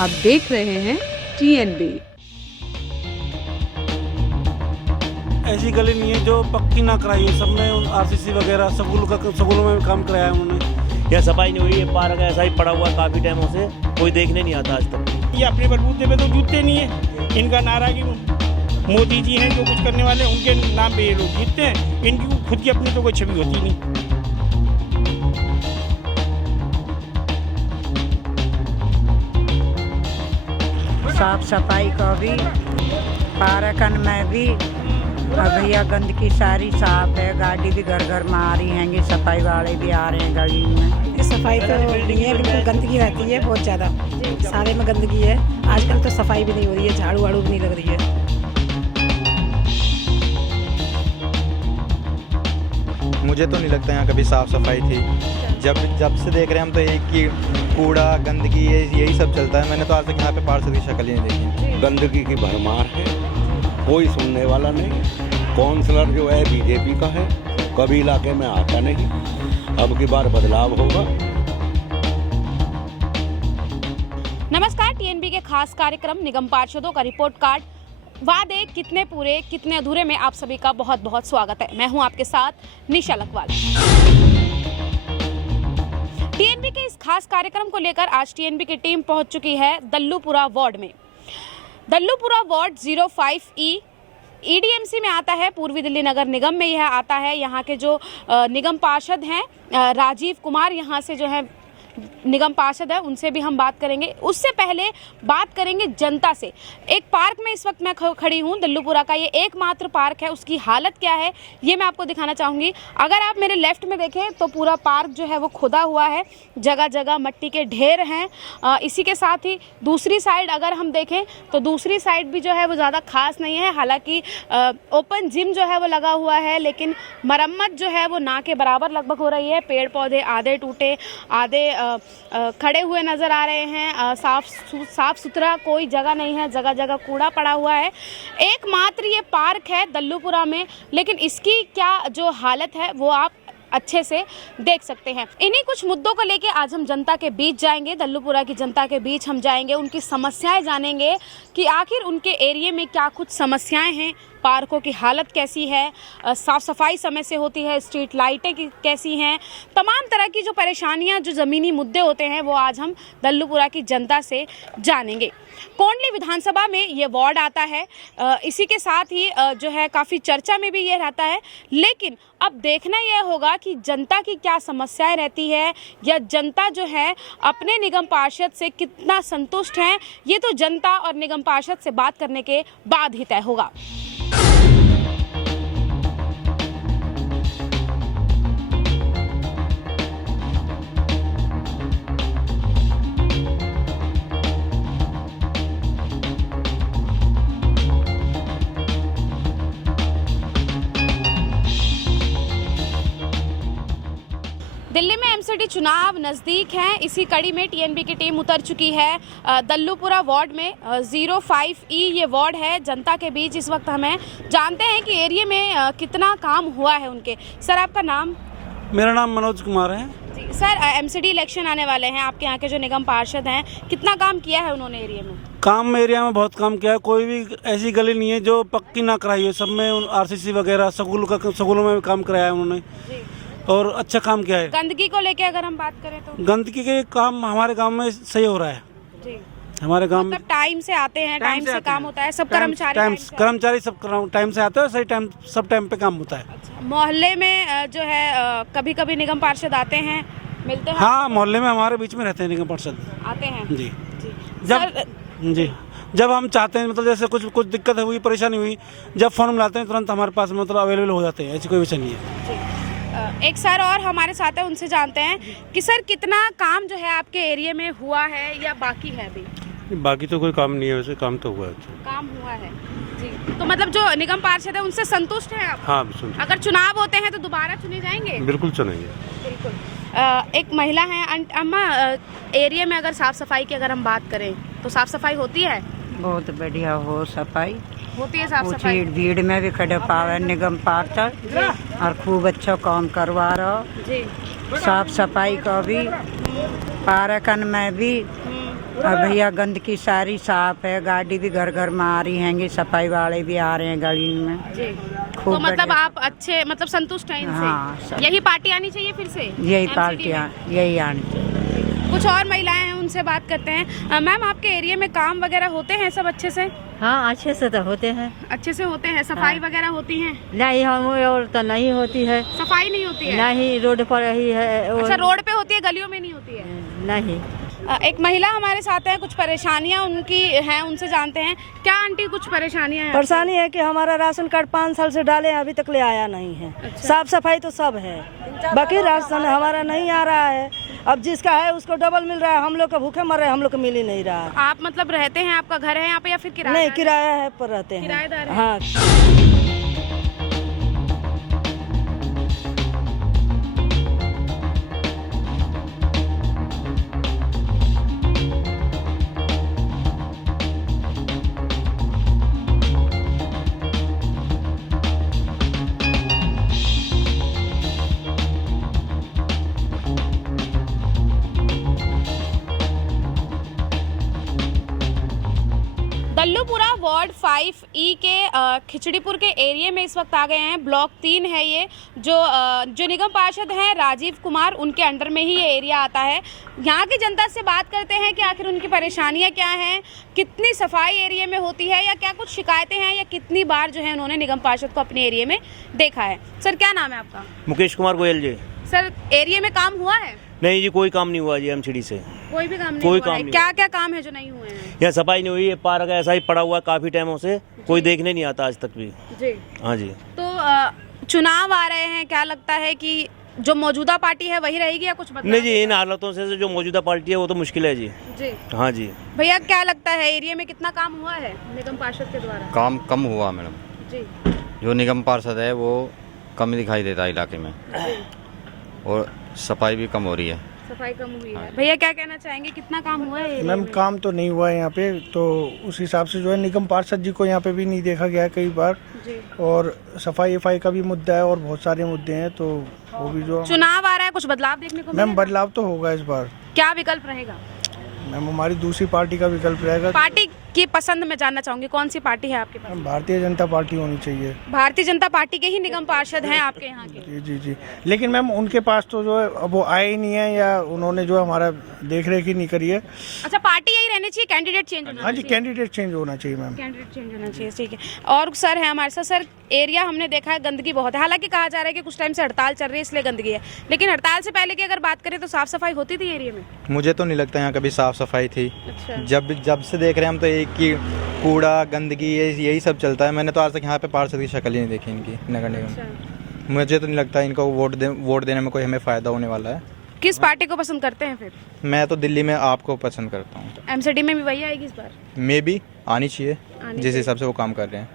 आप देख रहे हैं TNB। ऐसी गली नहीं है जो पक्की ना कराई है, सब में RCC वगैरह स्कूलों में काम कराया है उन्होंने। यह सफाई नहीं हुई, ये पार्क ऐसा ही पड़ा हुआ है काफी टाइमों से, कोई देखने नहीं आता आज तक। ये अपने बलबूते पे तो जूतते नहीं है। इनका नारा कि मोदी जी हैं जो कुछ करने वाले, उनके नाम पे ये लोग जीतते हैं। इनकी खुद की अपनी तो कोई छवि होती नहीं। साफ सफाई का भी, पार्कन में भी। और भैया गंदगी सारी साफ है, गाड़ी भी घर घर में आ रही हैं, सफाई वाले भी आ रहे हैं गली में। सफाई तो नहीं है, बिल्कुल गंदगी रहती है बहुत ज़्यादा, सारे में गंदगी है। आजकल तो सफाई भी नहीं हो रही है, झाड़ू वाड़ू भी नहीं लग रही है। मुझे तो नहीं लगता यहाँ कभी साफ सफाई थी। जब से देख रहे हैं हम तो एक ही कूड़ा गंदगी यही सब चलता है। मैंने तो आज तक यहाँ पे पार्षद की शक्ल ही नहीं देखी। गंदगी की भरमार है, कोई सुनने वाला नहीं। काउंसलर जो है बीजेपी का है, कभी इलाके में आता नहीं। अब की बार बदलाव होगा। नमस्कार, TNB के खास कार्यक्रम निगम पार्षदों का रिपोर्ट कार्ड वादे कितने पूरे कितने अधूरे में आप सभी का बहुत बहुत स्वागत है। मैं हूं आपके साथ निशा लखवाल। TNB के इस खास कार्यक्रम को लेकर आज TNB की टीम पहुंच चुकी है दल्लूपुरा वार्ड में। दल्लूपुरा वार्ड 05E EDMC में आता है, पूर्वी दिल्ली नगर निगम में यह आता है। यहाँ के जो निगम पार्षद हैं राजीव कुमार, यहाँ से जो है निगम पार्षद है, उनसे भी हम बात करेंगे। उससे पहले बात करेंगे जनता से। एक पार्क में इस वक्त मैं खड़ी हूँ, दल्लूपुरा का ये एकमात्र पार्क है। उसकी हालत क्या है ये मैं आपको दिखाना चाहूँगी। अगर आप मेरे लेफ्ट में देखें तो पूरा पार्क जो है वो खुदा हुआ है, जगह जगह मिट्टी के ढेर हैं। इसी के साथ ही दूसरी साइड अगर हम देखें तो दूसरी साइड भी जो है वो ज़्यादा खास नहीं है। हालांकि ओपन जिम जो है वो लगा हुआ है, लेकिन मरम्मत जो है वो ना के बराबर लगभग हो रही है। पेड़ पौधे आधे टूटे आधे खड़े हुए नज़र आ रहे हैं। साफ सुथरा कोई जगह नहीं है, जगह जगह कूड़ा पड़ा हुआ है। एकमात्र ये पार्क है दल्लूपुरा में, लेकिन इसकी क्या जो हालत है वो आप अच्छे से देख सकते हैं। इन्हीं कुछ मुद्दों को लेके आज हम जनता के बीच जाएंगे, दल्लूपुरा की जनता के बीच हम जाएंगे, उनकी समस्याएं जानेंगे कि आखिर उनके एरिया में क्या कुछ समस्याएं हैं, पार्कों की हालत कैसी है, साफ़ सफाई समय से होती है, स्ट्रीट लाइटें कैसी हैं, तमाम तरह की जो परेशानियां, जो ज़मीनी मुद्दे होते हैं वो आज हम दल्लूपुरा की जनता से जानेंगे। कोंडली विधानसभा में ये वार्ड आता है, इसी के साथ ही जो है काफ़ी चर्चा में भी ये रहता है। लेकिन अब देखना यह होगा कि जनता की क्या समस्याएं रहती है, या जनता जो है अपने निगम पार्षद से कितना संतुष्ट हैं, ये तो जनता और निगम पार्षद से बात करने के बाद ही तय होगा। दिल्ली में MCD चुनाव नज़दीक हैं, इसी कड़ी में TNB की टीम उतर चुकी है दल्लूपुरा वार्ड में। 05E ये वार्ड है। जनता के बीच इस वक्त हमें जानते हैं कि एरिया में कितना काम हुआ है उनके। सर, आपका नाम? मेरा नाम मनोज कुमार है जी सर, MCD इलेक्शन आने वाले हैं, आपके यहाँ के जो निगम पार्षद हैं कितना काम किया है उन्होंने एरिया में? काम एरिया में बहुत काम किया है। कोई भी ऐसी गली नहीं है जो पक्की ना कराई है, सब में RCC वगैरह स्कूलों में भी काम कराया है उन्होंने और अच्छा काम किया है। गंदगी को लेके अगर हम बात करें तो गंदगी के काम हमारे गांव में सही हो रहा है जी। हमारे गांव में मतलब टाइम से आते हैं, टाइम से काम होता है, सब कर्मचारी सब टाइम से आते हैं, सही टाइम सब टाइम पे काम होता है। अच्छा, मोहल्ले में जो है कभी कभी निगम पार्षद आते हैं, मिलते हैं? हाँ, मोहल्ले में हमारे बीच में रहते हैं निगम पार्षद आते हैं जी। जब हम चाहते हैं, मतलब जैसे कुछ दिक्कत हुई, परेशानी हुई, जब फोन मिलाते हैं तुरंत हमारे पास मतलब अवेलेबल हो जाते हैं, ऐसी कोई विषय नहीं है। एक सर और हमारे साथ है, उनसे जानते हैं कि सर कितना काम जो है आपके एरिया में हुआ है या बाकी है अभी? बाकी तो कोई काम नहीं है, वैसे काम तो हुआ है। काम हुआ है जी। तो मतलब जो निगम पार्षद है उनसे संतुष्ट हैं आप? हाँ, अगर चुनाव होते हैं तो दोबारा चुने जाएंगे? बिल्कुल चुनेंगे। बिल्कुल। एक महिला है अम्मा, एरिया में अगर साफ सफाई की अगर हम बात करें तो साफ सफाई होती है? बहुत बढ़िया हो सफाई होती है साफ सफाई। भीड़ में भी खड़े पावे निगम पार्षद और खूब अच्छा काम करवा रहा। साफ सफाई का भी, पार्कन में भी अब भैया गंदगी सारी साफ है, गाड़ी भी घर घर में आ रही हैंगी, सफाई वाले भी आ रहे हैं गली में। जी। खूब तो मतलब बढ़िया। आप अच्छे मतलब संतुष्ट हैं हाँ, इनसे? सब। यही पार्टी आनी चाहिए फिर से यही MCD पार्टियाँ में? यही आनी चाहिए। कुछ और महिलाएं हैं, उनसे बात करते हैं। मैम, आपके एरिया में काम वगैरह होते हैं सब अच्छे से? हाँ, अच्छे से तो होते हैं। अच्छे से होते हैं। सफाई वगैरह होती है? नहीं, हम और तो नहीं होती है। सफाई नहीं होती है? नहीं, रोड पर ही है। अच्छा, रोड पे होती है, गलियों में नहीं होती है? नहीं। एक महिला हमारे साथ है, कुछ परेशानियां उनकी हैं, उनसे जानते हैं। क्या आंटी कुछ परेशानियां हैं? परेशानी है कि हमारा राशन कार्ड 5 साल से डाले अभी तक ले आया नहीं है। अच्छा। साफ सफाई तो सब है, बाकी राशन हमारा नहीं आ रहा है। अब जिसका है उसको डबल मिल रहा है, हम लोग का भूखे मर रहे हैं, हम लोग को मिल ही नहीं रहा है। आप मतलब रहते हैं, आपका घर है यहाँ पे या फिर किराया? नहीं, किराया है पर रहते हैं। किराएदार हैं? हाँ। दल्लूपुरा वार्ड 5E के खिचड़ीपुर के एरिया में इस वक्त आ गए हैं। ब्लॉक 3 है ये, जो निगम पार्षद हैं राजीव कुमार, उनके अंडर में ही ये एरिया आता है। यहाँ की जनता से बात करते हैं कि आखिर उनकी परेशानियाँ क्या हैं, कितनी सफाई एरिया में होती है, या क्या कुछ शिकायतें हैं, या कितनी बार जो है उन्होंने निगम पार्षद को अपने एरिया में देखा है। सर, क्या नाम है आपका? मुकेश कुमार गोयल जी। सर, एरिया में काम हुआ है? नहीं जी, कोई काम नहीं हुआ जी MCD से। कोई भी काम नहीं कोई हुआ काम है? नहीं क्या क्या काम है जो नहीं हुए हैं? यहाँ सफाई नहीं हुई है, पार्क ऐसा ही पड़ा हुआ है काफ़ी टाइमों से, कोई देखने नहीं आता आज तक भी। जी। हाँ जी। तो चुनाव आ रहे हैं, क्या लगता है कि जो मौजूदा पार्टी है वही रहेगी या कुछ बदलाव? नहीं जी, इन हालतों से जो मौजूदा पार्टी है वो तो मुश्किल है जी। जी। हाँ जी। भैया, क्या लगता है एरिया में कितना काम हुआ है निगम पार्षद के द्वारा? काम कम हुआ मैडम जी। जो निगम पार्षद है वो कम दिखाई देता है इलाके में और सफाई भी कम हो रही है। सफाई कम हुई है। भैया, क्या कहना चाहेंगे, कितना काम हुआ है? मैम, काम तो नहीं हुआ है यहाँ पे, तो उस हिसाब से जो है निगम पार्षद जी को यहाँ पे भी नहीं देखा गया है कई बार। जी। और सफाई का भी मुद्दा है और बहुत सारे मुद्दे हैं, तो वो भी जो चुनाव आ रहा है, कुछ बदलाव देखने को मैम मिलेगा? बदलाव तो होगा इस बार। क्या विकल्प रहेगा? मैम, हमारी दूसरी पार्टी का विकल्प रहेगा। पार्टी की पसंद मैं जानना चाहूंगी, कौन सी पार्टी है आपके पास? मैम, भारतीय जनता पार्टी होनी चाहिए। भारतीय जनता पार्टी के ही निगम पार्षद हैं आपके यहाँ के? जी जी जी। लेकिन मैम, उनके पास तो जो है अब वो आए ही नहीं है, या उन्होंने जो हमारा देख रेख ही नहीं करी है। अच्छा, पार्टी यही रहनी चाहिए, कैंडिडेट चेंज होना हाँ जी, चाहिए? कैंडिडेट चेंज होना चाहिए मैम। कैंडिडेट चेंज होना चाहिए, ठीक है। और सर है हमारे साथ। सर, एरिया हमने देखा है गंदगी बहुत है, हालांकि कहा जा रहा है कि कुछ टाइम से हड़ताल चल रही है इसलिए गंदगी है, लेकिन हड़ताल से पहले की अगर बात करें तो साफ सफाई होती थी एरिया में? मुझे तो नहीं लगता यहाँ कभी साफ सफाई थी। अच्छा। जब से देख रहे हैं हम तो एक ही कूड़ा गंदगी यही सब चलता है। मैंने तो आज तक यहाँ पे पार्षद की शक्ल ही नहीं देखी इनकी नगर निगम। मुझे तो नहीं लगता इनको वोट देने में कोई हमें फ़ायदा होने वाला है। किस पार्टी को पसंद करते हैं फिर? मैं तो दिल्ली में आपको पसंद करता हूँ। MCD में भी वही आएगी इस बार? मे बी आनी चाहिए, जिस हिसाब से वो काम कर रहे हैं।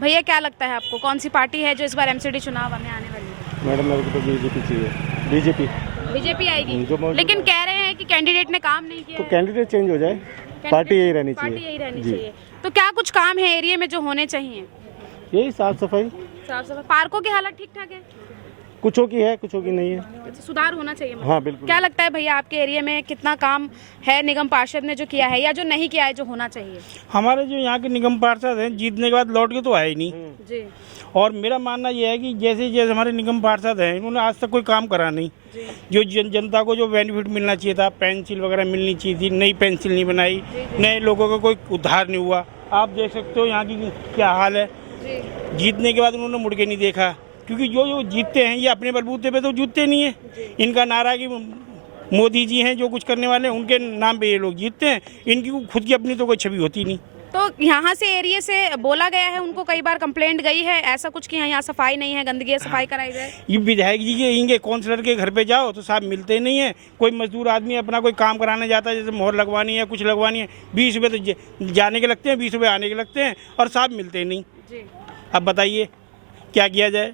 भैया, क्या लगता है आपको, कौन सी पार्टी है जो इस बार MCD चुनाव में आने वाली है? मैडम, मेरे को तो बीजेपी चाहिए। बीजेपी आएगी, लेकिन कह रहे हैं कि कैंडिडेट ने काम नहीं किया। तो कैंडिडेट चेंज हो जाए, पार्टी यही रहनी चाहिए। पार्टी यही रहनी चाहिए। तो क्या कुछ काम है एरिया में जो होने चाहिए? यही साफ सफाई। साफ सफाई। पार्कों की हालत ठीक ठाक है? कुछों की है, कुछों की नहीं है। सुधार होना चाहिए मतलब। हाँ, बिल्कुल। क्या लगता है भैया, आपके एरिया में कितना काम है निगम पार्षद ने जो किया है या जो नहीं किया है जो होना चाहिए? हमारे जो यहाँ के निगम पार्षद हैं, जीतने के बाद लौट के तो आए ही नहीं। जी। और मेरा मानना यह है कि जैसे जैसे हमारे निगम पार्षद हैं, इन्होंने आज तक कोई काम करा नहीं। जो जनता को जो बेनिफिट मिलना चाहिए था, पेंसिल वगैरह मिलनी चाहिए थी, नई पेंसिल नहीं बनाई, नए लोगों का कोई उद्धार नहीं हुआ। आप देख सकते हो यहाँ की क्या हाल है। जीतने के बाद उन्होंने मुड़ के नहीं देखा, क्योंकि जो जीतते हैं ये अपने बलबूते पे तो जीतते नहीं है। इनका नारा है कि मोदी जी हैं जो कुछ करने वाले, उनके नाम पे ये लोग जीतते हैं, इनकी खुद की अपनी तो कोई छवि होती नहीं। तो यहाँ से एरिया से बोला गया है, उनको कई बार कंप्लेंट गई है ऐसा कुछ कि यहाँ सफाई नहीं है, गंदगी है, सफाई कराई जाए? ये विधायक जी के इनके काउंसलर के घर पे जाओ तो साहब मिलते नहीं है। कोई मजदूर आदमी अपना कोई काम कराने जाता है, जैसे मोहर लगवानी है, कुछ लगवानी है, 20 रुपये तो जाने के लगते हैं, 20 रुपये आने के लगते हैं, और साहब मिलते नहीं। अब बताइए, क्या किया जाए।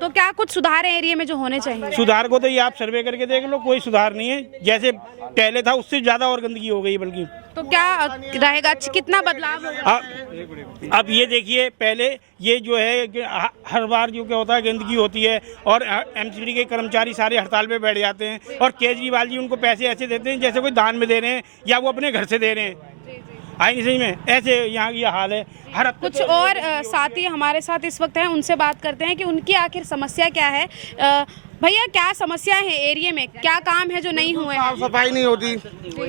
तो क्या कुछ सुधार है एरिया में जो होने चाहिए? सुधार को तो ये आप सर्वे करके देख लो, कोई सुधार नहीं है। जैसे पहले था उससे ज़्यादा और गंदगी हो गई बल्कि। तो क्या रहेगा, कितना बदलाव होगा? अब ये देखिए, पहले ये जो है कि हर बार जो क्या होता है गंदगी होती है और एमसीडी के कर्मचारी सारे हड़ताल पे बैठ जाते हैं और केजरीवाल जी उनको पैसे ऐसे देते हैं जैसे कोई दान में दे रहे हैं या वो अपने घर से दे रहे हैं। आई नहीं सही में, ऐसे यहाँ ये हाल है। हर हफ्ते कुछ और साथी हमारे साथ इस वक्त हैं, उनसे बात करते हैं कि उनकी आखिर समस्या क्या है। भैया, क्या समस्या है एरिया में, क्या काम है जो नहीं हुए? साफ सफाई नहीं होती,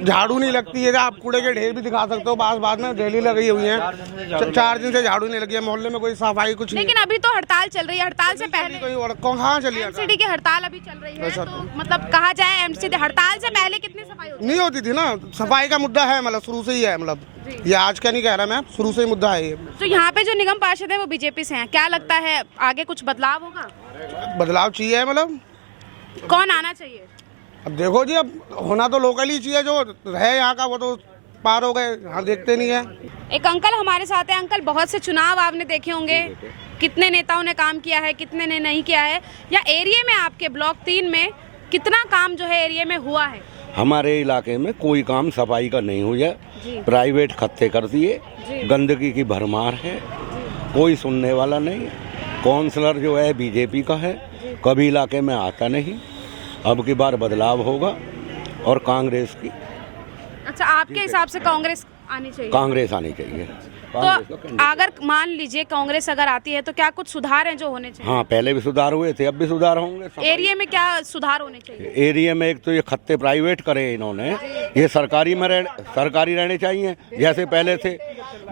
झाड़ू नहीं लगती है। आप कूड़े के ढेर भी दिखा सकते हो, बाद में डेली लगी हुई है। 4 दिन से झाड़ू नहीं लगी है, मोहल्ले में कोई सफाई कुछ नहीं। लेकिन अभी तो हड़ताल चल रही है, हड़ताल से पहले कहाँ चली एमसीडी की हड़ताल अभी चल रही है, तो मतलब कहा जाए एमसीडी हड़ताल से पहले कितनी सफाई होती नहीं होती थी ना। सफाई का मुद्दा है, मतलब शुरू से ही है, मतलब ये आज का नहीं कह रहा मैं, शुरू से ही मुद्दा है ये। तो यहाँ पे जो निगम पार्षद है वो बीजेपी से हैं, क्या लगता है आगे कुछ बदलाव होगा? बदलाव चाहिए, मतलब कौन आना चाहिए? अब देखो जी, अब होना तो लोकल ही चाहिए, जो रहे यहाँ का वो तो पार हो गए, यहाँ देखते नहीं है। एक अंकल हमारे साथ है। अंकल, बहुत से चुनाव आपने देखे होंगे, कितने नेताओं ने काम किया है, कितने ने नहीं किया है, या एरिया में आपके ब्लॉक 3 में कितना काम जो है एरिया में हुआ है? हमारे इलाके में कोई काम सफाई का नहीं हुआ, प्राइवेट खत्ते कर दिए, गंदगी की भरमार है, कोई सुनने वाला नहीं। काउंसलर जो है बीजेपी का है, कभी इलाके में आता नहीं। अब की बार बदलाव होगा और कांग्रेस की। अच्छा, आपके हिसाब से कांग्रेस आनी चाहिए? कांग्रेस आनी चाहिए। तो अगर मान लीजिए कांग्रेस अगर आती है तो क्या कुछ सुधार हैं जो होने चाहिए? हाँ, पहले भी सुधार हुए थे, अब भी सुधार होंगे। एरिया में क्या सुधार होने चाहिए? एरिया में एक तो ये खत्ते प्राइवेट करे इन्होंने, ये सरकारी रहने चाहिए जैसे पहले थे।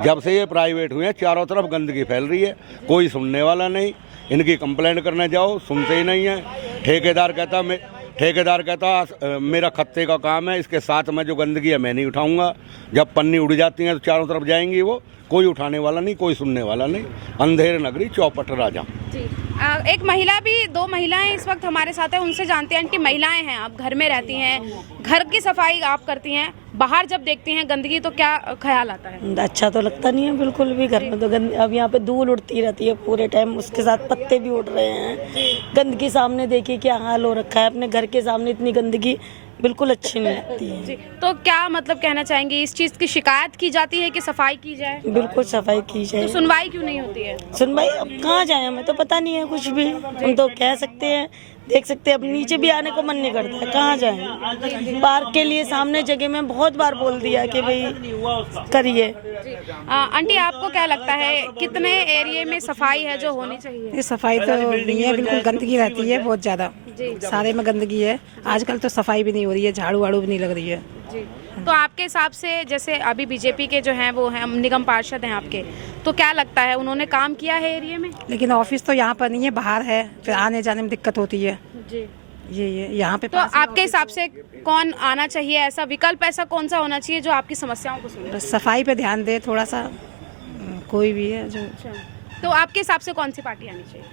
जब से ये प्राइवेट हुए हैं चारों तरफ गंदगी फैल रही है, कोई सुनने वाला नहीं। इनकी कंप्लेंट करने जाओ, सुनते ही नहीं है। ठेकेदार कहता मेरा खत्ते का काम है, इसके साथ में जो गंदगी है मैं नहीं उठाऊंगा। जब पन्नी उड़ जाती है तो चारों तरफ जाएंगी वो, कोई उठाने वाला नहीं, कोई सुनने वाला नहीं। अंधेर नगरी चौपट राजा। जी, एक महिला भी, 2 महिलाएं इस वक्त हमारे साथ हैं, उनसे जानते हैं। आंटी, महिलाएं हैं, आप घर में रहती हैं, घर की सफाई आप करती हैं, बाहर जब देखती हैं गंदगी तो क्या ख्याल आता है? अच्छा तो लगता नहीं है बिल्कुल भी। घर में तो अब यहाँ पे धूल उड़ती रहती है पूरे टाइम, उसके साथ पत्ते भी उड़ रहे हैं। गंदगी सामने देखिए क्या हाल हो रखा है, अपने घर के सामने इतनी गंदगी बिल्कुल अच्छी नहीं लगती है। तो क्या मतलब कहना चाहेंगे, इस चीज़ की शिकायत की जाती है कि सफाई की जाए? बिल्कुल सफाई की जाए। तो सुनवाई क्यों नहीं होती है? सुनवाई अब कहाँ जाए, हमें तो पता नहीं है कुछ भी। हम तो कह सकते हैं, देख सकते हैं, अब नीचे भी आने को मन नहीं करता है, कहाँ जाएं। पार्क के लिए सामने जगह में बहुत बार बोल दिया कि भाई करिए। आंटी, आपको क्या लगता है कितने एरिया में सफाई है जो होनी चाहिए? ये सफाई तो नहीं है, बिल्कुल गंदगी रहती है बहुत ज़्यादा, सारे में गंदगी है। आजकल तो सफाई भी नहीं हो रही है, झाड़ू वाड़ू भी नहीं लग रही है। तो आपके हिसाब से, जैसे अभी बीजेपी के जो हैं वो हैं निगम पार्षद हैं आपके, तो क्या लगता है उन्होंने काम किया है एरिया में? लेकिन ऑफिस तो यहाँ पर नहीं है, बाहर है, फिर आने जाने में दिक्कत होती है। जी, ये यहाँ पे तो आपके हिसाब से कौन आना चाहिए, ऐसा विकल्प ऐसा कौन सा होना चाहिए जो आपकी समस्याओं को सुने? बस सफाई पे ध्यान दे थोड़ा सा, कोई भी है जो। तो आपके हिसाब से कौन सी पार्टी आनी चाहिए?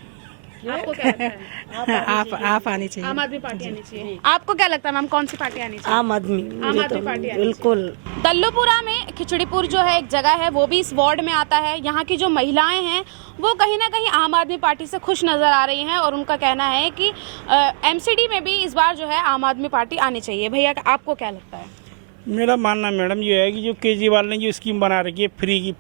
आपको क्या लगता है? आप आनी चाहिए। आम आदमी पार्टी आनी चाहिए। आपको क्या लगता है मैम, कौन सी पार्टी आनी चाहिए? आम आदमी पार्टी बिल्कुल। दल्लूपुरा में खिचड़ीपुर जो है एक जगह है, वो भी इस वार्ड में आता है। यहाँ की जो महिलाएं हैं वो कहीं ना कहीं आम आदमी पार्टी से खुश नज़र आ रही हैं और उनका कहना है कि एमसीडी में भी इस बार जो है आम आदमी पार्टी आनी चाहिए। भैया, आपको क्या लगता है? मेरा मानना मैडम ये है कि जो केजरीवाल ने जो स्कीम बना रखी है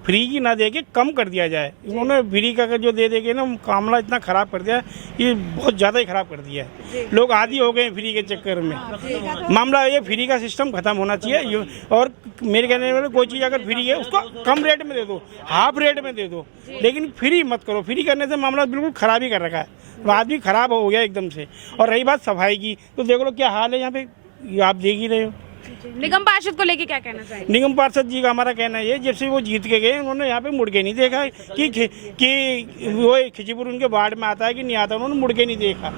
फ्री की ना दे के कम कर दिया जाए। उन्होंने फ्री का जो दे के ना मामला इतना ख़राब कर दिया, ये बहुत ज़्यादा ही ख़राब कर दिया है। लोग आदी हो गए फ्री के चक्कर में। मामला ये फ्री का सिस्टम ख़त्म होना चाहिए। और मेरे कहने में कोई चीज़ अगर फ्री है उसको कम रेट में दे दो, हाफ रेट में दे दो, लेकिन फ्री मत करो। फ्री करने से मामला बिल्कुल ख़राब ही कर रखा है, आदमी ख़राब हो गया एकदम से। और रही बात सफाई की, तो देख लो क्या हाल है यहाँ पे, आप देख ही रहे हो। निगम पार्षद को लेके क्या कहना चाहिए? निगम पार्षद जी का हमारा कहना है, जब से वो जीत के गए उन्होंने यहाँ पे मुड़ के नहीं देखा कि वो खिचीपुर उनके वार्ड में आता है कि नहीं आता, उन्होंने मुड़ के नहीं देखा।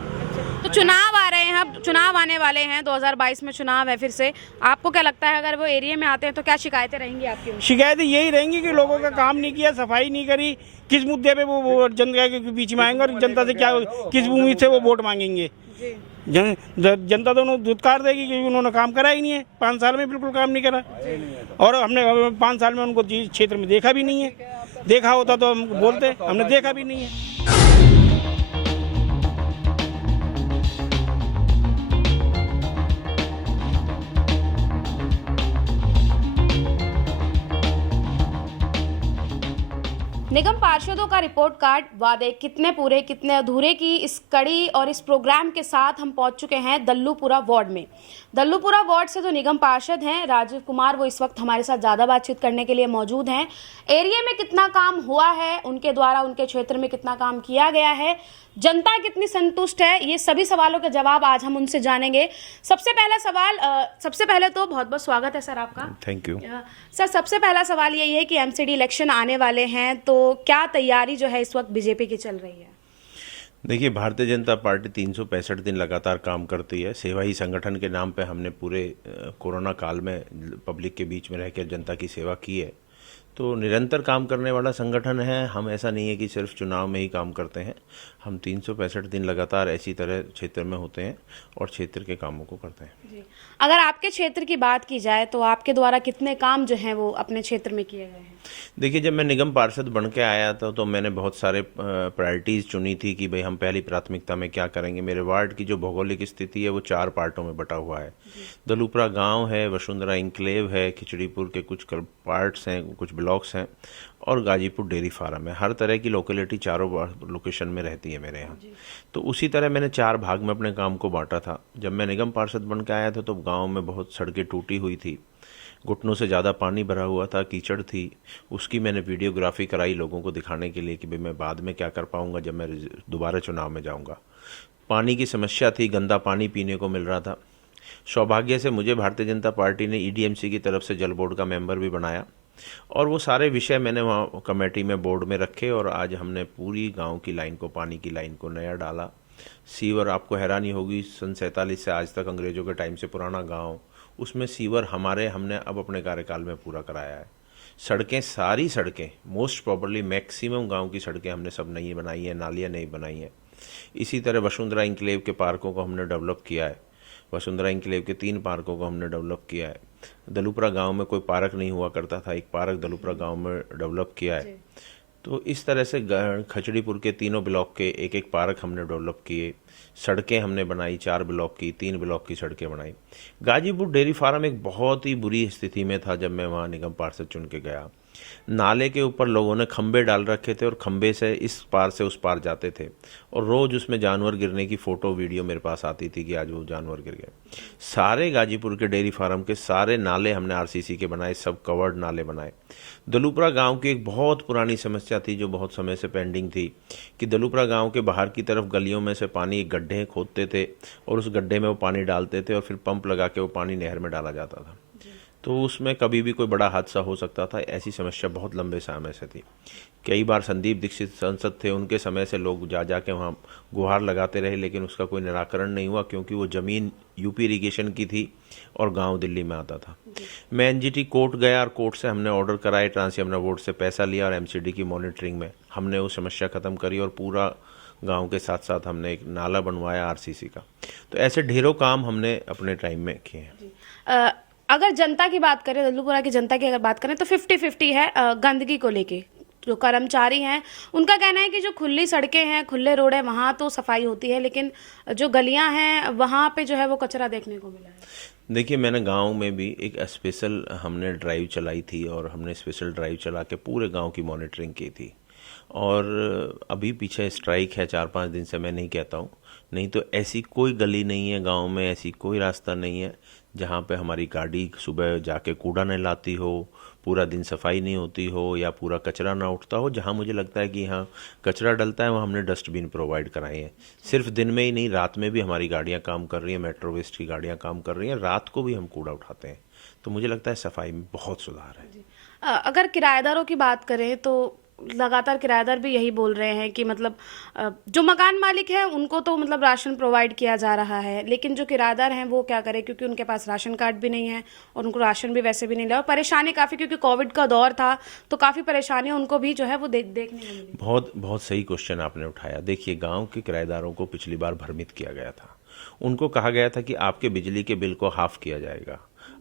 तो चुनाव आ रहे हैं, अब चुनाव आने वाले हैं, 2022 में चुनाव है फिर से। आपको क्या लगता है अगर वो एरिया में आते हैं तो क्या शिकायतें रहेंगी आपकी? शिकायतें यही रहेंगी कि लोगों का काम नहीं किया, सफाई नहीं करी। किस मुद्दे पे वो जनता के बीच में आएंगे और जनता से क्या, किस उम्मीद से वो वोट मांगेंगे? जनता तो उन्होंने धुतकार देगी क्योंकि उन्होंने काम करा ही नहीं है, 5 साल में बिल्कुल काम नहीं करा। और हमने 5 साल में उनको क्षेत्र में देखा भी नहीं है। देखा होता तो हम बोलते, हमने देखा भी नहीं है। पार्षदों का रिपोर्ट कार्ड, वादे कितने पूरे कितने अधूरे की इस कड़ी और इस प्रोग्राम के साथ हम पहुंच चुके हैं दल्लूपुरा वार्ड में। दल्लूपुरा वार्ड से जो निगम पार्षद हैं राजीव कुमार, वो इस वक्त हमारे साथ ज़्यादा बातचीत करने के लिए मौजूद हैं। एरिया में कितना काम हुआ है, उनके द्वारा उनके क्षेत्र में कितना काम किया गया है, जनता कितनी संतुष्ट है, ये सभी सवालों के जवाब आज हम उनसे जानेंगे। सबसे पहला सवाल, सबसे पहले तो बहुत बहुत स्वागत है सर आपका। थैंक यू सर, सबसे पहला सवाल यही है कि एमसीडी इलेक्शन आने वाले हैं, तो क्या तैयारी जो है इस वक्त बीजेपी की चल रही है? देखिए, भारतीय जनता पार्टी 365 दिन लगातार काम करती है। सेवा ही संगठन के नाम पे हमने पूरे कोरोना काल में पब्लिक के बीच में रहकर जनता की सेवा की है, तो निरंतर काम करने वाला संगठन है। हम ऐसा नहीं है कि सिर्फ चुनाव में ही काम करते हैं, हम 365 दिन लगातार ऐसी तरह क्षेत्र में होते हैं और क्षेत्र के कामों को करते हैं। जी। अगर आपके क्षेत्र की बात की जाए तो आपके द्वारा कितने काम जो हैं वो अपने क्षेत्र में किए गए हैं? देखिए, जब मैं निगम पार्षद बन के आया था तो मैंने बहुत सारे प्रायोरिटीज़ चुनी थी कि भाई हम पहली प्राथमिकता में क्या करेंगे। मेरे वार्ड की जो भौगोलिक स्थिति है वो 4 पार्टों में बटा हुआ है। दलूपरा गांव है, वसुंधरा इंक्लेव है, खिचड़ीपुर के कुछ पार्ट्स हैं, कुछ ब्लॉक्स हैं और गाजीपुर डेयरी फार्म है। हर तरह की लोकेलिटी चारों लोकेशन में रहती है मेरे यहाँ। तो उसी तरह मैंने 4 भाग में अपने काम को बांटा था। जब मैं निगम पार्षद बन के आया था तो गाँव में बहुत सड़कें टूटी हुई थी, घुटनों से ज़्यादा पानी भरा हुआ था, कीचड़ थी। उसकी मैंने वीडियोग्राफी कराई लोगों को दिखाने के लिए कि भाई मैं बाद में क्या कर पाऊँगा जब मैं दोबारा चुनाव में जाऊँगा। पानी की समस्या थी, गंदा पानी पीने को मिल रहा था। सौभाग्य से मुझे भारतीय जनता पार्टी ने ईडीएमसी की तरफ से जल बोर्ड का मेंबर भी बनाया और वो सारे विषय मैंने वहाँ कमेटी में बोर्ड में रखे और आज हमने पूरी गाँव की लाइन को, पानी की लाइन को नया डाला। सीवर, आपको हैरानी होगी, सन 47 से आज तक अंग्रेज़ों के टाइम से पुराना गाँव, उसमें सीवर हमने अब अपने कार्यकाल में पूरा कराया है। सड़कें, सारी सड़कें, मोस्ट प्रॉबली मैक्सिमम गांव की सड़कें हमने सब नई बनाई हैं, नालियां नई बनाई हैं। इसी तरह वसुंधरा इंक्लेव के पार्कों को हमने डेवलप किया है। वसुंधरा इंक्लेव के 3 पार्कों को हमने डेवलप किया है। दलूपरा गांव में कोई पार्क नहीं हुआ करता था, एक पार्क दलूपरा गांव में डेवलप किया है। तो इस तरह से खचड़ीपुर के 3 ब्लॉक के एक पार्क हमने डेवलप किए। सड़कें हमने बनाई, 4 ब्लॉक की, 3 ब्लॉक की सड़कें बनाई। गाजीपुर डेयरी फार्म एक बहुत ही बुरी स्थिति में था जब मैं वहाँ निगम पार्षद चुन के गया। नाले के ऊपर लोगों ने खंबे डाल रखे थे और खंबे से इस पार से उस पार जाते थे और रोज़ उसमें जानवर गिरने की फ़ोटो वीडियो मेरे पास आती थी कि आज वो जानवर गिर गए। सारे गाजीपुर के डेयरी फार्म के सारे नाले हमने आरसीसी के बनाए, सब कवर्ड नाले बनाए। दलूपरा गांव की एक बहुत पुरानी समस्या थी जो बहुत समय से पेंडिंग थी कि दलूपरा गांव के बाहर की तरफ गलियों में से पानी, गड्ढे खोदते थे और उस गड्ढे में वो पानी डालते थे और फिर पंप लगा के वो पानी नहर में डाला जाता था, तो उसमें कभी भी कोई बड़ा हादसा हो सकता था। ऐसी समस्या बहुत लंबे समय से थी। कई बार संदीप दीक्षित सांसद थे, उनके समय से लोग जा के वहाँ गुहार लगाते रहे, लेकिन उसका कोई निराकरण नहीं हुआ क्योंकि वो ज़मीन यूपी इरिगेशन की थी और गांव दिल्ली में आता था। मैं एनजीटी कोर्ट गया और कोर्ट से हमने ऑर्डर कराए, ट्रांसयमुना बोर्ड से पैसा लिया और एमसीडी की मॉनिटरिंग में हमने वो समस्या ख़त्म करी और पूरा गांव के साथ साथ हमने एक नाला बनवाया आरसीसी का। तो ऐसे ढेरों काम हमने अपने टाइम में किए हैं। अगर जनता की बात करें, दल्लूपुरा की जनता की अगर बात करें तो 50-50 है गंदगी को लेके। जो कर्मचारी हैं उनका कहना है कि जो खुली सड़कें हैं, खुले रोड है, वहाँ तो सफाई होती है, लेकिन जो गलियाँ हैं वहाँ पे जो है वो कचरा देखने को मिला है। देखिए, मैंने गांव में भी एक स्पेशल हमने ड्राइव चलाई थी और हमने स्पेशल ड्राइव चला के पूरे गांव की मॉनिटरिंग की थी। और अभी पीछे स्ट्राइक है 4-5 दिन से, मैं नहीं कहता हूँ, नहीं तो ऐसी कोई गली नहीं है गांव में, ऐसी कोई रास्ता नहीं है जहाँ पे हमारी गाड़ी सुबह जाके कूड़ा नहीं लाती हो, पूरा दिन सफाई नहीं होती हो या पूरा कचरा ना उठता हो। जहाँ मुझे लगता है कि यहाँ कचरा डलता है वहाँ हमने डस्टबिन प्रोवाइड कराए हैं। सिर्फ दिन में ही नहीं, रात में भी हमारी गाड़ियाँ काम कर रही हैं, मेट्रो वेस्ट की गाड़ियाँ काम कर रही हैं, रात को भी हम कूड़ा उठाते हैं। तो मुझे लगता है सफाई में बहुत सुधार है। अगर किराएदारों की बात करें तो लगातार किराएदार भी यही बोल रहे हैं कि मतलब जो मकान मालिक हैं उनको तो मतलब राशन प्रोवाइड किया जा रहा है, लेकिन जो किराएदार हैं वो क्या करें, क्योंकि उनके पास राशन कार्ड भी नहीं है और उनको राशन भी वैसे भी नहीं लगा। परेशानी काफ़ी, क्योंकि कोविड का दौर था तो काफ़ी परेशानी उनको भी जो है वो देखने को मिली। बहुत सही क्वेश्चन आपने उठाया। देखिए, गाँव के किराएदारों को पिछली बार भ्रमित किया गया था। उनको कहा गया था कि आपके बिजली के बिल को हाफ़ किया जाएगा,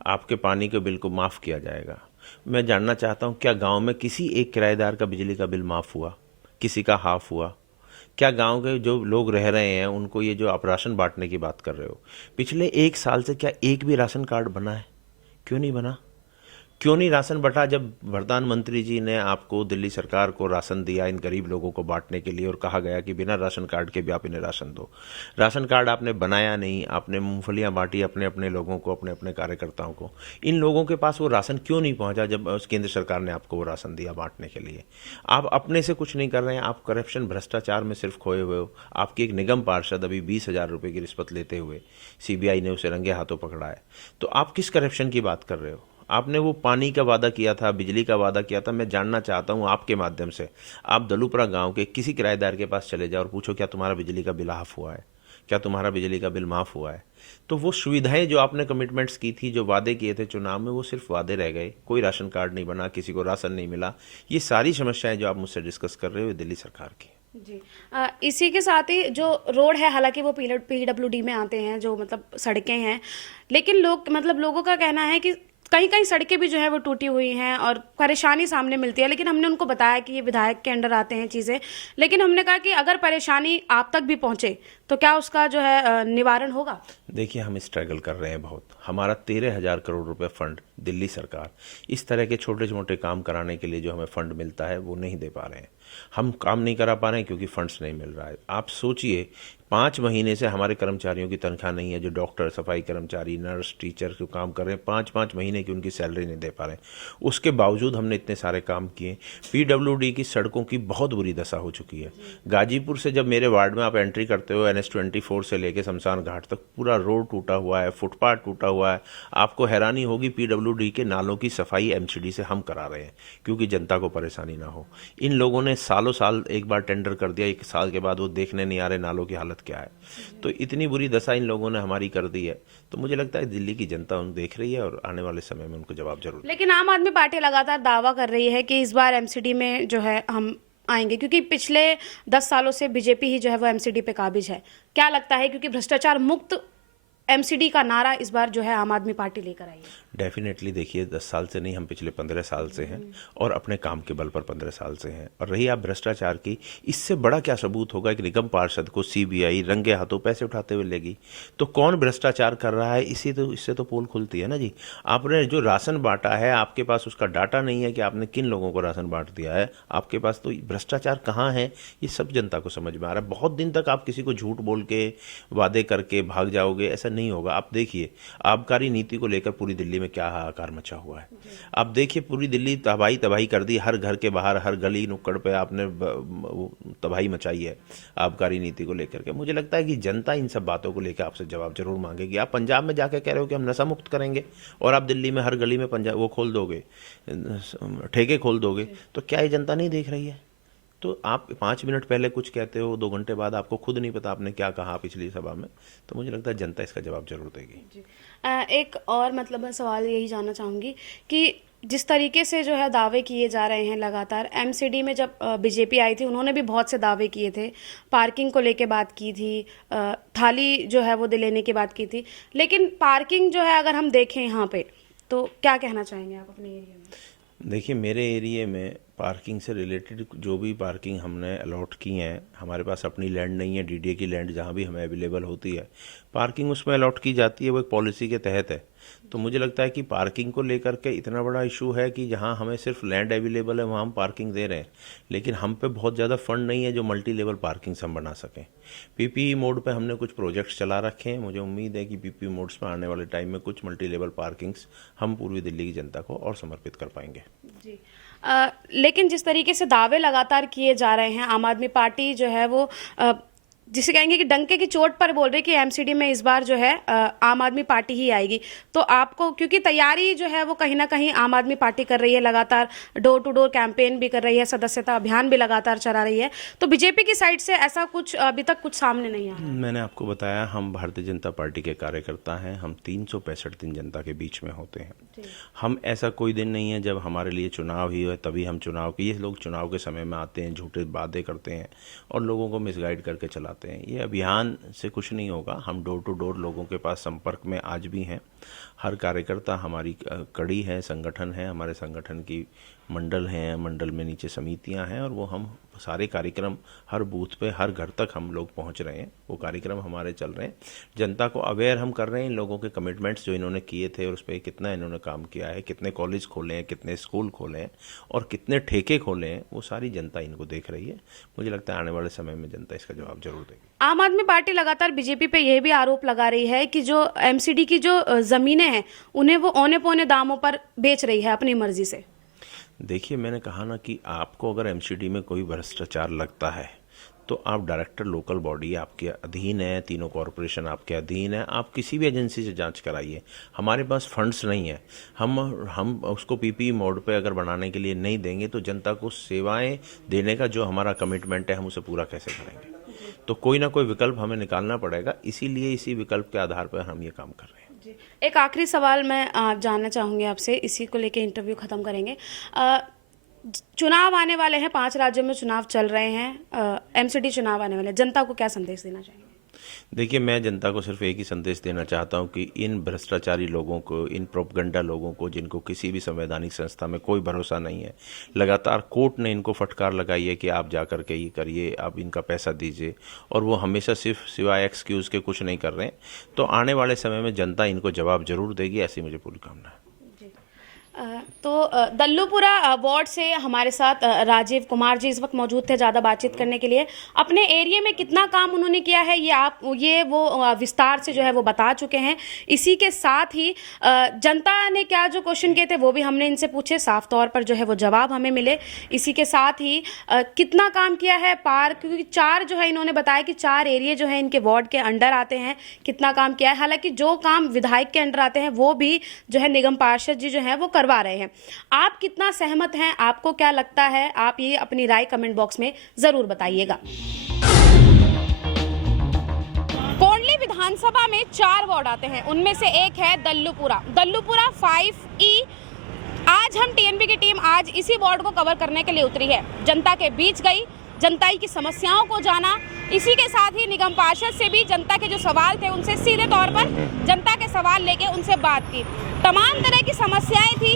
आपके पानी के बिल को माफ़ किया जाएगा। मैं जानना चाहता हूं, क्या गांव में किसी एक किराएदार का बिजली का बिल माफ़ हुआ, किसी का हाफ हुआ? क्या गांव के जो लोग रह रहे हैं उनको ये जो आप राशन बांटने की बात कर रहे हो, पिछले 1 साल से क्या एक भी राशन कार्ड बना है? क्यों नहीं बना? क्यों नहीं राशन बंटा? जब प्रधानमंत्री जी ने आपको, दिल्ली सरकार को राशन दिया इन गरीब लोगों को बांटने के लिए और कहा गया कि बिना राशन कार्ड के भी आप इन्हें राशन दो, राशन कार्ड आपने बनाया नहीं, आपने मूंगफलियां बांटी अपने अपने लोगों को, अपने अपने कार्यकर्ताओं को। इन लोगों के पास वो राशन क्यों नहीं पहुंचा जब केंद्र सरकार ने आपको वो राशन दिया बांटने के लिए? आप अपने से कुछ नहीं कर रहे हैं, आप करप्शन भ्रष्टाचार में सिर्फ खोए हुए हो। आपकी एक निगम पार्षद अभी 20,000 रुपये की रिश्वत लेते हुए CBI ने उसे रंगे हाथों पकड़ा है। तो आप किस करप्शन की बात कर रहे हो? आपने वो पानी का वादा किया था, बिजली का वादा किया था। मैं जानना चाहता हूँ आपके माध्यम से, आप दलूपुरा गांव के किसी किराएदार के पास चले जाओ और पूछो क्या तुम्हारा बिजली का बिल हाफ हुआ है, क्या तुम्हारा बिजली का बिल माफ़ हुआ है? तो वो सुविधाएं जो आपने कमिटमेंट्स की थी, जो वादे किए थे चुनाव में, वो सिर्फ वादे रह गए। कोई राशन कार्ड नहीं बना, किसी को राशन नहीं मिला। ये सारी समस्याएं जो आप मुझसे डिस्कस कर रहे हो दिल्ली सरकार की। जी इसी के साथ ही जो रोड है, हालांकि वो PWD में आते हैं, जो मतलब सड़कें हैं, लेकिन लोगों का कहना है कि कहीं कहीं सड़कें भी जो है वो टूटी हुई हैं और परेशानी सामने मिलती है। लेकिन हमने उनको बताया कि ये विधायक के अंडर आते हैं चीज़ें, लेकिन हमने कहा कि अगर परेशानी आप तक भी पहुंचे तो क्या उसका जो है निवारण होगा? देखिए, हम स्ट्रगल कर रहे हैं बहुत। हमारा 13,000 करोड़ रुपए फंड दिल्ली सरकार इस तरह के छोटे छोटे काम कराने के लिए जो हमें फंड मिलता है वो नहीं दे पा रहे हैं। हम काम नहीं करा पा रहे हैं क्योंकि फंड्स नहीं मिल रहा है। आप सोचिए, 5 महीने से हमारे कर्मचारियों की तनख्वाह नहीं है। जो डॉक्टर, सफाई कर्मचारी, नर्स, टीचर जो काम कर रहे हैं, 5-5 महीने की उनकी सैलरी नहीं दे पा रहे हैं। उसके बावजूद हमने इतने सारे काम किए। PWD की सड़कों की बहुत बुरी दशा हो चुकी है। गाजीपुर से जब मेरे वार्ड में आप एंट्री करते हो, NH-24 से लेके शमशान घाट तक पूरा रोड टूटा हुआ है, फुटपाथ टूटा हुआ है। आपको हैरानी होगी, PWD के नालों की सफाई MCD से हम करा रहे हैं क्योंकि जनता को परेशानी ना हो। इन लोगों ने सालों साल एक बार टेंडर कर दिया, 1 साल के बाद वो देखने नहीं आ रहे नालों की हालत क्या है। तो इतनी बुरी दशा इन लोगों ने हमारी कर दी है। तो मुझे लगता है दिल्ली की जनता उन देख रही है और आने वाले समय में उनको जवाब जरूर। लेकिन आम आदमी पार्टी लगातार दावा कर रही है कि इस बार MCD में जो है हम आएंगे, क्योंकि पिछले 10 सालों से बीजेपी ही जो है वो MCD पे काबिज है। क्या लगता है, क्योंकि भ्रष्टाचार मुक्त MCD का नारा इस बार जो है आम आदमी पार्टी लेकर आई है? डेफिनेटली देखिए, 10 साल से नहीं, हम पिछले 15 साल से हैं और अपने काम के बल पर 15 साल से हैं। और रही आप भ्रष्टाचार की, इससे बड़ा क्या सबूत होगा कि निगम पार्षद को CBI रंगे हाथों पैसे उठाते हुए लेगी? तो कौन भ्रष्टाचार कर रहा है, इससे तो पोल खुलती है ना जी। आपने जो राशन बांटा है, आपके पास उसका डाटा नहीं है कि आपने किन लोगों को राशन बांट दिया है आपके पास, तो भ्रष्टाचार कहाँ है ये सब जनता को समझ में आ रहा है। बहुत दिन तक आप किसी को झूठ बोल के, वादे करके भाग जाओगे, ऐसा नहीं होगा। आप देखिए, आबकारी नीति को लेकर पूरी दिल्ली में क्या हाहाकार मचा हुआ है। आप देखिए, पूरी दिल्ली तबाही कर दी। हर घर के बाहर, हर गली नुक्कड़ पे आपने तबाही मचाई है आबकारी नीति को लेकर के। मुझे लगता है कि जनता इन सब बातों को लेकर आपसे जवाब जरूर मांगेगी। आप पंजाब में जाकर कह रहे हो कि हम नशा मुक्त करेंगे और आप दिल्ली में हर गली में पंजाब वो खोल दोगे, ठेके खोल दोगे, तो क्या ये जनता नहीं देख रही है? तो आप 5 मिनट पहले कुछ कहते हो, 2 घंटे बाद आपको खुद नहीं पता आपने क्या कहा पिछली सभा में। तो मुझे लगता है जनता इसका जवाब जरूर देगी। एक और मतलब मैं सवाल यही जानना चाहूँगी कि जिस तरीके से जो है दावे किए जा रहे हैं लगातार, MCD में जब बीजेपी आई थी उन्होंने भी बहुत से दावे किए थे, पार्किंग को लेके बात की थी, थाली जो है वो लेने की बात की थी, लेकिन पार्किंग जो है अगर हम देखें यहाँ पे, तो क्या कहना चाहेंगे आप अपने एरिया में? देखिए, मेरे एरिया में पार्किंग से रिलेटेड जो भी पार्किंग हमने अलॉट की हैं, हमारे पास अपनी लैंड नहीं है। DDA की लैंड जहाँ भी हमें अवेलेबल होती है, पार्किंग उसमें अलॉट की जाती है, वो एक पॉलिसी के तहत है। तो मुझे लगता है कि पार्किंग को लेकर के इतना बड़ा इशू है कि जहाँ हमें सिर्फ लैंड अवेलेबल है वहाँ हम पार्किंग दे रहे हैं, लेकिन हम पे बहुत ज़्यादा फंड नहीं है जो मल्टी लेवल पार्किंग हम बना सकें। PPE मोड पे हमने कुछ प्रोजेक्ट्स चला रखे हैं। मुझे उम्मीद है कि PPE मोड्स में आने वाले टाइम में कुछ मल्टी लेवल पार्किंग्स हम पूर्वी दिल्ली की जनता को और समर्पित कर पाएंगे। जी लेकिन जिस तरीके से दावे लगातार किए जा रहे हैं, आम आदमी पार्टी जो है वो जिसे कहेंगे कि डंके की चोट पर बोल रही कि MCD में इस बार जो है आम आदमी पार्टी ही आएगी। तो आपको, क्योंकि तैयारी जो है वो कहीं ना कहीं आम आदमी पार्टी कर रही है, लगातार डोर टू डोर कैंपेन भी कर रही है, सदस्यता अभियान भी लगातार चला रही है, तो बीजेपी की साइड से ऐसा कुछ अभी तक कुछ सामने नहीं आया। मैंने आपको बताया, हम भारतीय जनता पार्टी के कार्यकर्ता हैं। हम 365 दिन जनता के बीच में होते हैं। हम ऐसा कोई दिन नहीं है जब हमारे लिए चुनाव ही हो तभी हम चुनाव के, ये लोग चुनाव के समय में आते हैं, झूठे वादे करते हैं और लोगों को मिसगाइड करके चलाते हैं। ये अभियान से कुछ नहीं होगा। हम डोर टू डोर लोगों के पास संपर्क में आज भी हैं। हर कार्यकर्ता हमारी कड़ी है, संगठन है। हमारे संगठन की मंडल हैं, मंडल में नीचे समितियां हैं, और वो हम सारे कार्यक्रम हर बूथ पे हर घर तक हम लोग पहुंच रहे हैं। वो कार्यक्रम हमारे चल रहे हैं, जनता को अवेयर हम कर रहे हैं इन लोगों के कमिटमेंट्स जो इन्होंने किए थे और उस पर कितना इन्होंने काम किया है, कितने कॉलेज खोले हैं, कितने स्कूल खोले हैं और कितने ठेके खोले हैं, वो सारी जनता इनको देख रही है। मुझे लगता है आने वाले समय में जनता इसका जवाब जरूर देगी। आम आदमी पार्टी लगातार बीजेपी पे यह भी आरोप लगा रही है कि जो एमसीडी की जो जमीनें हैं उन्हें वो औने पौने दामों पर बेच रही है अपनी मर्जी से। देखिए, मैंने कहा ना कि आपको अगर एमसीडी में कोई भ्रष्टाचार लगता है तो आप डायरेक्टर लोकल बॉडी आपके अधीन है, तीनों कॉरपोरेशन आपके अधीन है, आप किसी भी एजेंसी से जांच कराइए। हमारे पास फंड्स नहीं है, हम उसको पीपीपी मोड पे अगर बनाने के लिए नहीं देंगे तो जनता को सेवाएं देने का जो हमारा कमिटमेंट है हम उसे पूरा कैसे करेंगे। तो कोई ना कोई विकल्प हमें निकालना पड़ेगा, इसीलिए इसी विकल्प के आधार पर हम ये काम कर रहे हैं। एक आखिरी सवाल मैं जानना चाहूँगी आपसे, इसी को लेके इंटरव्यू ख़त्म करेंगे। चुनाव आने वाले हैं, 5 राज्यों में चुनाव चल रहे हैं, एमसीडी चुनाव आने वाले हैं, जनता को क्या संदेश देना चाहेंगे? देखिए, मैं जनता को सिर्फ एक ही संदेश देना चाहता हूं कि इन भ्रष्टाचारी लोगों को, इन प्रोपगंडा लोगों को, जिनको किसी भी संवैधानिक संस्था में कोई भरोसा नहीं है, लगातार कोर्ट ने इनको फटकार लगाई है कि आप जाकर के ये करिए, आप इनका पैसा दीजिए, और वो हमेशा सिर्फ सिवाय एक्सक्यूज़ के कुछ नहीं कर रहे हैं। तो आने वाले समय में जनता इनको जवाब जरूर देगी, ऐसी मुझे पूरी कामना है। तो दल्लूपुरा वार्ड से हमारे साथ राजीव कुमार जी इस वक्त मौजूद थे ज़्यादा बातचीत करने के लिए। अपने एरिया में कितना काम उन्होंने किया है ये वो विस्तार से जो है वो बता चुके हैं। इसी के साथ ही जनता ने क्या जो क्वेश्चन किए थे वो भी हमने इनसे पूछे, साफ तौर पर जो है वो जवाब हमें मिले। इसी के साथ ही कितना काम किया है पार्क, क्योंकि 4 जो है इन्होंने बताया कि 4 एरिया जो है इनके वार्ड के अंडर आते हैं, कितना काम किया है। हालांकि जो काम विधायक के अंडर आते हैं वो भी जो है निगम पार्षद जी जो है वो करवा रहे हैं। आप कितना सहमत हैं, आपको क्या लगता है, आप ये अपनी राय कमेंट बॉक्स में जरूर बताइएगा। कोंडली विधानसभा में 4 वार्ड आते हैं, उनमें से एक है दल्लूपुरा 5E। आज हम टीएनबी की टीम आज इसी वार्ड को कवर करने के लिए उतरी है, जनता के बीच गई, जनता की समस्याओं को जाना, इसी के साथ ही निगम पार्षद से भी जनता के जो सवाल थे उनसे सीधे तौर पर जनता के सवाल लेके उनसे बात की। तमाम तरह की समस्याएं थी,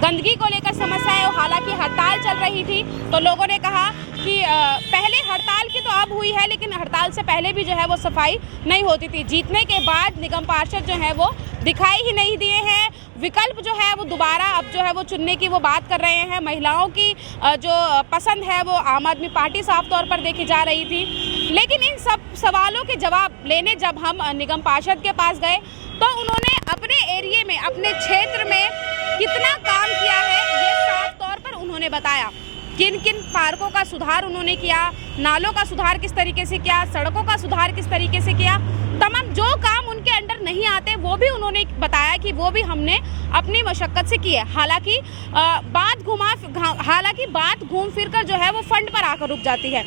गंदगी को लेकर समस्याएं, हालांकि हड़ताल चल रही थी तो लोगों ने कहा कि पहले हड़ताल की तो अब हुई है, लेकिन हड़ताल से पहले भी जो है वो सफाई नहीं होती थी। जीतने के बाद निगम पार्षद जो है वो दिखाई ही नहीं दिए हैं। विकल्प जो है वो दोबारा अब जो है वो चुनने की वो बात कर रहे हैं। महिलाओं की जो पसंद है वो आम आदमी पार्टी साफ तौर पर देखी जा रही थी। लेकिन इन सब सवालों के जवाब लेने जब हम निगम पार्षद के पास गए तो उन्होंने अपने एरिया में, अपने क्षेत्र में कितना काम किया है ये साफ तौर पर उन्होंने बताया। किन किन पार्कों का सुधार उन्होंने किया, नालों का सुधार किस तरीके से किया, सड़कों का सुधार किस तरीके से किया, तमाम जो काम उनके अंडर नहीं आते वो भी उन्होंने बताया कि वो भी हमने अपनी मशक्कत से की है। हालांकि बात घूम फिर कर जो है वो फंड पर आकर रुक जाती है,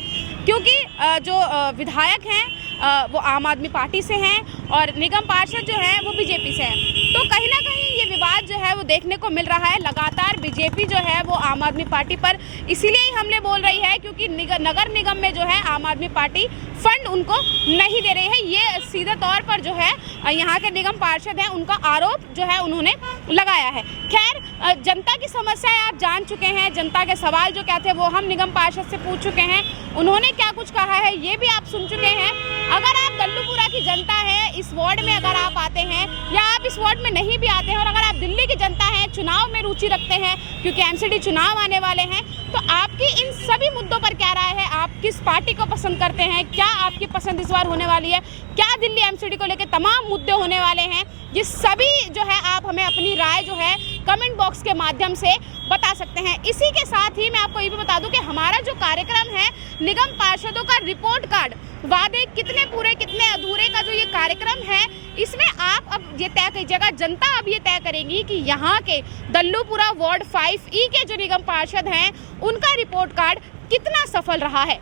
क्योंकि जो विधायक हैं वो आम आदमी पार्टी से हैं और निगम पार्षद जो हैं वो बीजेपी से हैं। तो कहीं ना कहीं ये विवाद जो है वो देखने को मिल रहा है। लगातार बीजेपी जो है वो आम आदमी पार्टी पर इसीलिए ही हमले बोल रही है क्योंकि नगर निगम में जो है आम आदमी पार्टी फंड उनको नहीं दे रही है। ये सीधे तौर पर जो है यहाँ के निगम पार्षद हैं उनका आरोप जो है उन्होंने लगाया है। खैर, जनता की समस्याएं आप जान चुके हैं, जनता के सवाल जो क्या थे वो हम निगम पार्षद से पूछ चुके हैं, उन्होंने क्या कुछ कहा है ये भी आप सुन चुके हैं। अगर आप दल्लूपुरा की जनता है, इस वार्ड में अगर आप आते हैं या आप इस वार्ड में नहीं भी आते हैं और अगर आप दिल्ली की जनता है, चुनाव में रुचि रखते हैं क्योंकि एमसीडी चुनाव आने वाले हैं, तो आपकी इन सभी मुद्दों पर क्या राय है, आप किस पार्टी को पसंद करते हैं, क्या आपकी पसंद इस बार होने वाली है, क्या दिल्ली एमसीडी को लेकर तमाम मुद्दे होने वाले हैं, ये सभी जो है आप हमें अपनी राय जो है कमेंट बॉक्स के माध्यम से बता सकते हैं। इसी के साथ ही मैं आपको ये भी बता दूं कि हमारा जो कार्यक्रम है निगम पार्षदों का रिपोर्ट कार्ड, वादे कितने पूरे कितने अधूरे का जो ये कार्यक्रम है, इसमें आप अब ये तय कीजिएगा, जनता अब ये तय करेगी कि यहाँ के दल्लूपुरा वार्ड 5E के जो निगम पार्षद हैं उनका रिपोर्ट कार्ड कितना सफल रहा है।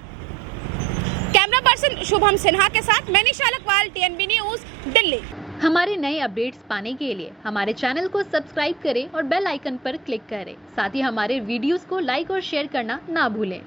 कैमरा पर्सन शुभम सिन्हा के साथ मैं निशा लखवाल, टीएनबी न्यूज़, दिल्ली। हमारे नए अपडेट्स पाने के लिए हमारे चैनल को सब्सक्राइब करें और बेल आइकन पर क्लिक करें। साथ ही हमारे वीडियोस को लाइक और शेयर करना ना भूलें।